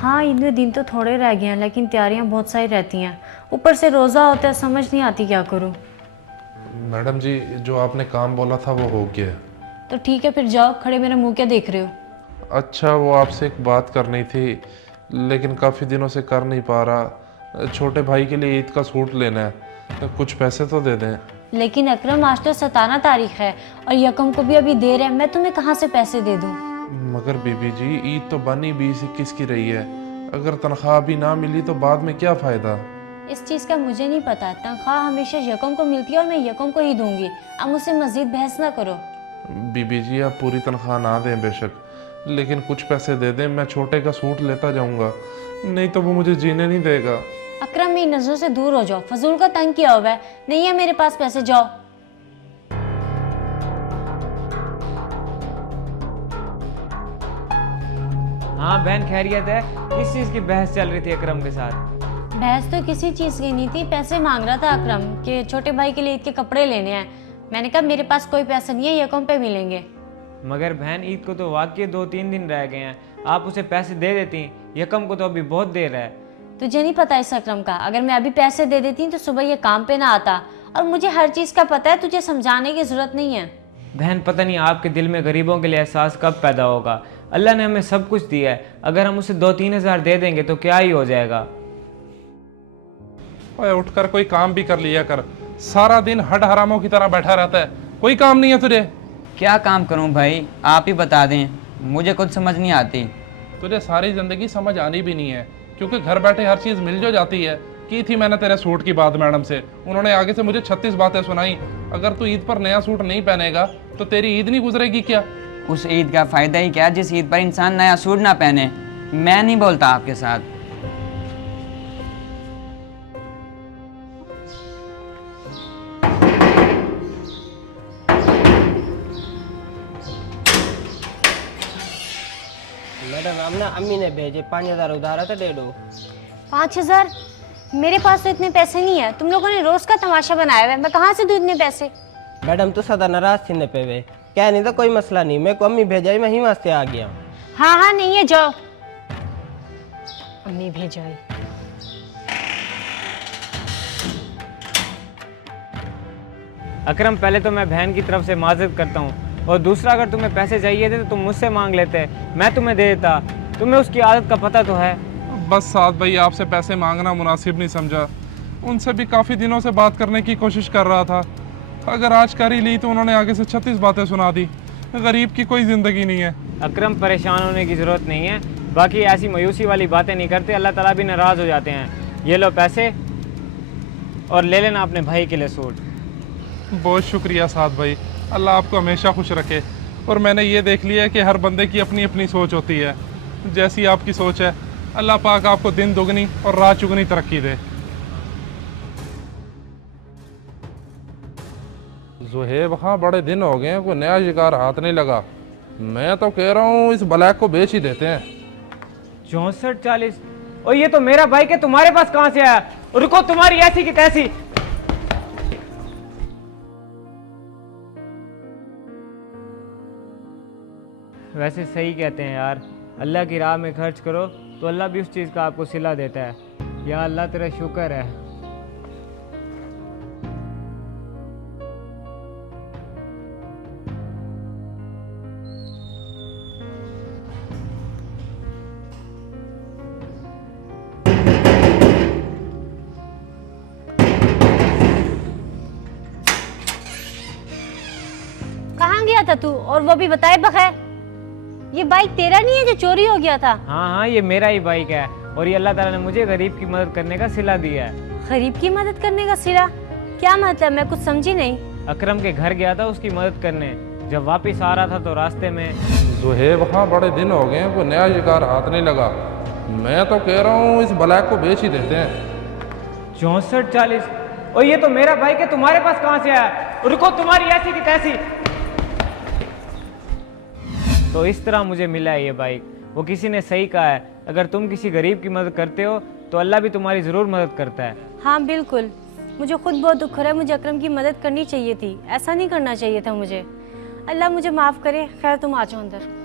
हाँ, इतने दिन तो थोड़े रह गए हैं, लेकिन तैयारियां बहुत सारी रहती हैं। ऊपर से रोज़ा होता है, समझ नहीं आती क्या करूँ। मैडम जी, जो आपने काम बोला था वो हो गया। तो ठीक है, फिर जाओ। खड़े मेरा मुंह क्या देख रहे हो? अच्छा, वो आपसे एक बात करनी थी, लेकिन काफ़ी दिनों से कर नहीं पा रहा। छोटे भाई के लिए ईद का सूट लेना है, तो कुछ पैसे तो दे दें। लेकिन अकरम, आज तो 17 तारीख है और यकम को भी अभी देर है। मैं तुम्हें कहाँ से पैसे दे दूँ? मगर बीबी जी, ईद तो बनी 20-21 की रही है। अगर तनख्वाह अभी ना मिली तो बाद में क्या फ़ायदा। इस चीज़ का मुझे नहीं पता। तनख्वाह हमेशा यकम को मिलती है और मैं यकम को ही दूंगी। अब मुझसे मजीद बहस ना करो। बीबी जी, आप पूरी तनख्वाह ना दें बेशक, लेकिन कुछ पैसे दे दें। मैं छोटे का सूट लेता जाऊंगा, नहीं तो वो मुझे जीने नहीं देगा। अकरम, मेरी नजरों से दूर हो जाओ। फजूल का तंग किया हुआ है। नहीं है मेरे पास पैसे, जाओ। हाँ बहन, खैरियत है? किस चीज़ की बहस चल रही थी अकरम के साथ? बहस तो किसी चीज़ की नहीं थी। पैसे मांग रहा था अकरम कि छोटे भाई के लिए ईद के कपड़े लेने हैं। मैंने कहा मेरे पास कोई पैसा नहीं है, यकम पे मिलेंगे। मगर बहन, ईद को तो वाकई 2-3 दिन रह गए हैं। आप उसे पैसे दे देती, यकम को तो अभी बहुत देर है। तुझे नहीं पता इस अकरम का। अगर मैं अभी पैसे दे देती तो सुबह ये काम पे ना आता। और मुझे हर चीज़ का पता है, तुझे समझाने की ज़रूरत नहीं है। बहन, पता नहीं आपके दिल में गरीबों के लिए एहसास कब पैदा होगा। अल्लाह ने हमें सब कुछ दिया है, अगर हम उसे 2-3 हज़ार दे देंगे तो क्या ही हो जाएगा। ओए, उठकर कोई काम भी कर लिया कर। सारा दिन हड हरामों की तरह बैठा रहता है, कोई काम नहीं है तुझे। क्या काम करूं भाई, आप ही बता दें, मुझे कुछ समझ नहीं आती। तुझे सारी जिंदगी समझ आनी भी नहीं है, क्योंकि घर बैठे हर चीज़ मिल जो जाती है। की थी मैंने तेरे सूट की बात मैडम से, उन्होंने आगे से मुझे 36 बातें सुनाई। अगर तू ईद पर नया सूट नहीं पहनेगा तो तेरी ईद नहीं गुजरेगी क्या? उस ईद का फ़ायदा ही क्या जिस ईद पर इंसान नया सूट ना पहने। मैं नहीं बोलता आपके साथ। मैडम, हम ना अम्मी ने भेजे 5,000 उधार है तो दे दो। 5,000? मेरे पास तो इतने पैसे नहीं है। तुम लोगों ने रोज़ का तमाशा बनाया हुआ है, मैं कहाँ से दूँ इतने पैसे? मैडम तो सदा नाराज थी न पे वे, क्या नहीं तो कोई मसला नहीं, मेरे को अम्मी भेजा ही, मैं ही वास्ते आ गया। हाँ हाँ, नहीं है, जाओ। अम्मी भेजाई। अकरम, पहले तो मैं बहन की तरफ से माजरत करता हूँ, और दूसरा, अगर तुम्हें पैसे चाहिए थे तो तुम मुझसे मांग लेते, मैं तुम्हें दे देता। तुम्हें उसकी आदत का पता तो है। बस साद भाई, आपसे पैसे मांगना मुनासिब नहीं समझा। उनसे भी काफ़ी दिनों से बात करने की कोशिश कर रहा था। अगर आज कर ही ली तो उन्होंने आगे से 36 बातें सुना दी। गरीब की कोई ज़िंदगी नहीं है। अकरम, परेशान होने की ज़रूरत नहीं है। बाकी ऐसी मायूसी वाली बातें नहीं करते, अल्लाह ताला भी नाराज़ हो जाते हैं। ये लो पैसे, और ले लेना अपने भाई के लिए सूट। बहुत शुक्रिया साद भाई, अल्लाह आपको हमेशा खुश रखे। और मैंने ये देख लिया है कि हर बंदे की अपनी अपनी सोच होती है। जैसी आपकी सोच है, अल्लाह पाक आपको दिन दुगनी और रात चुगनी तरक्की दे। जुहेब, हाँ बड़े दिन हो गए हैं, कोई नया शिकार हाथ नहीं लगा। मैं तो कह रहा हूँ इस ब्लैक को बेच ही देते हैं। 64-40? और ये तो मेरा बाइक है, तुम्हारे पास कहाँ से आया? रुको, तुम्हारी ऐसी की तैसी। वैसे सही कहते हैं यार, अल्लाह की राह में खर्च करो तो अल्लाह भी उस चीज़ का आपको सिला देता है। या अल्लाह तेरा शुक्र है। कहाँ गया था तू, और वो भी बताए बगैर? ये बाइक तेरा नहीं है जो चोरी हो गया था? हाँ हाँ, ये मेरा ही बाइक है, और ये अल्लाह ताला ने मुझे गरीब की मदद करने का सिला दिया है। गरीब की मदद करने का सिला? क्या मतलब, मैं कुछ समझी नहीं। अकरम के घर गया था उसकी मदद करने, जब वापस आ रहा था तो रास्ते में। जुहेब, हाँ बड़े दिन हो गए हैं, कोई नया शिकार हाथ नहीं लगा। मैं तो कह रहा हूँ इस ब्लैक को बेच ही देते हैं। 64-40? और ये तो मेरा बाइक है, तुम्हारे पास कहाँ से आया? रुको, तुम्हारी ऐसी की तैसी। तो इस तरह मुझे मिला है ये बाइक। वो किसी ने सही कहा है, अगर तुम किसी गरीब की मदद करते हो तो अल्लाह भी तुम्हारी ज़रूर मदद करता है। हाँ बिल्कुल, मुझे खुद बहुत दुख हो रहा है। मुझे अकरम की मदद करनी चाहिए थी, ऐसा नहीं करना चाहिए था मुझे। अल्लाह मुझे माफ़ करे। खैर, तुम आ जाओ अंदर।